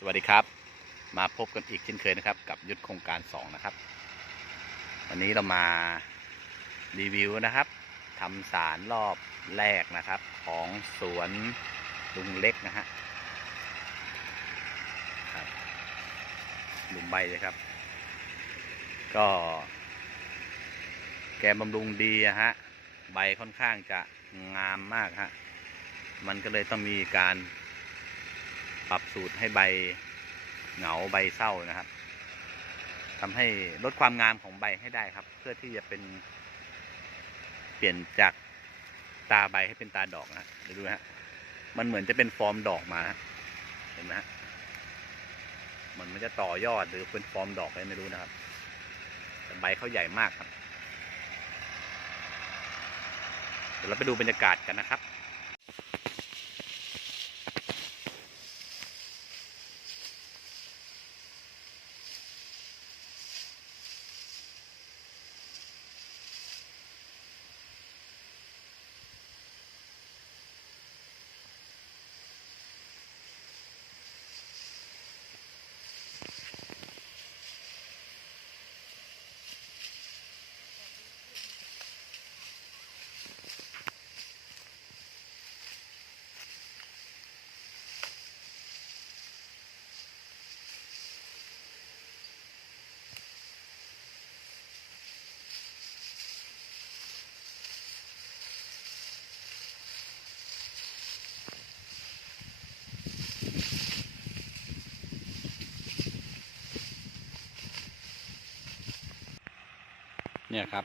สวัสดีครับ มาพบกันอีกเช่นเคยนะครับ กับยุทธโครงการ 2 นะครับ วันนี้เรามารีวิวนะครับทำสารรอบแรกนะครับ ของสวนลุงเล็กนะฮะครับลุมใบเลยครับ ก็ แกบำรุงดีอะฮะใบค่อนข้างจะงามมากฮะมันก็เลยต้องมีการ ปรับสูตรให้ใบเหงาใบเศร้านะครับทำให้ลดความงามของใบให้ได้ครับ เพื่อที่จะเป็นเปลี่ยนจากตาใบให้เป็นตาดอกนะเดี๋ยวดูนะฮะมันเหมือนจะเป็นฟอร์มดอกมาเห็นไหมฮะมันมันจะต่อยอดหรือเป็นฟอร์มดอกอะไรไม่รู้นะครับแต่ใบเขาใหญ่มากครับเดี๋ยวเราไปดูบรรยากาศกันนะครับ เนี่ยครับ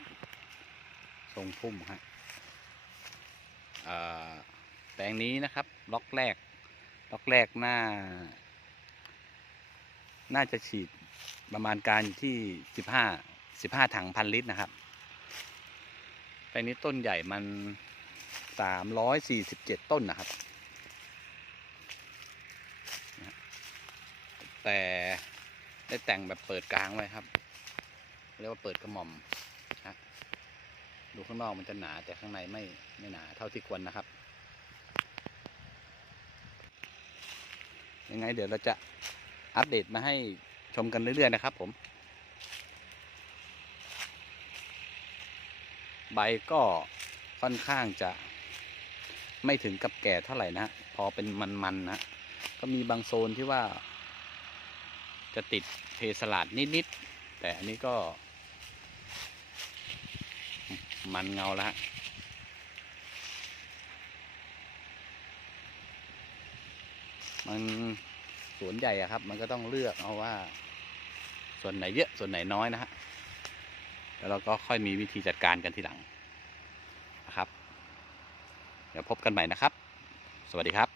ทรงพุ่มฮะแปลงนี้นะครับ ล็อกแรก ล็อกแรกหน้า น่าจะฉีดประมาณการที่สิบห้าสิบห้าถังพันลิตรนะครับแปลงนี้ต้นใหญ่มันสามร้อยสี่สิบเจ็ดต้นนะครับ แต่ได้แต่งแบบเปิดกลางไว้ครับ เรียกว่าเปิดกระหม่อม ดูข้างนอกมันจะหนาแต่ข้างในไม่ไม่หนาเท่าที่ควรนะครับ ยังไงเดี๋ยวเราจะอัปเดตมาให้ชมกันเรื่อยๆนะครับ ผม ใบก็ค่อนข้างจะไม่ถึงกับแก่เท่าไหร่นะพอเป็นมันๆนะก็มีบางโซนที่ว่า จะติดเทสลาดนิด ๆ แต่อันนี้ก็ มันเงาแล้วมันสวนใหญ่อะครับ มันก็ต้องเลือกเอาว่า ส่วนไหนเยอะส่วนไหนน้อยนะฮะแล้วเราก็ค่อยมีวิธีจัดการกันทีหลังนะครับ เดี๋ยวพบกันใหม่นะครับ สวัสดีครับ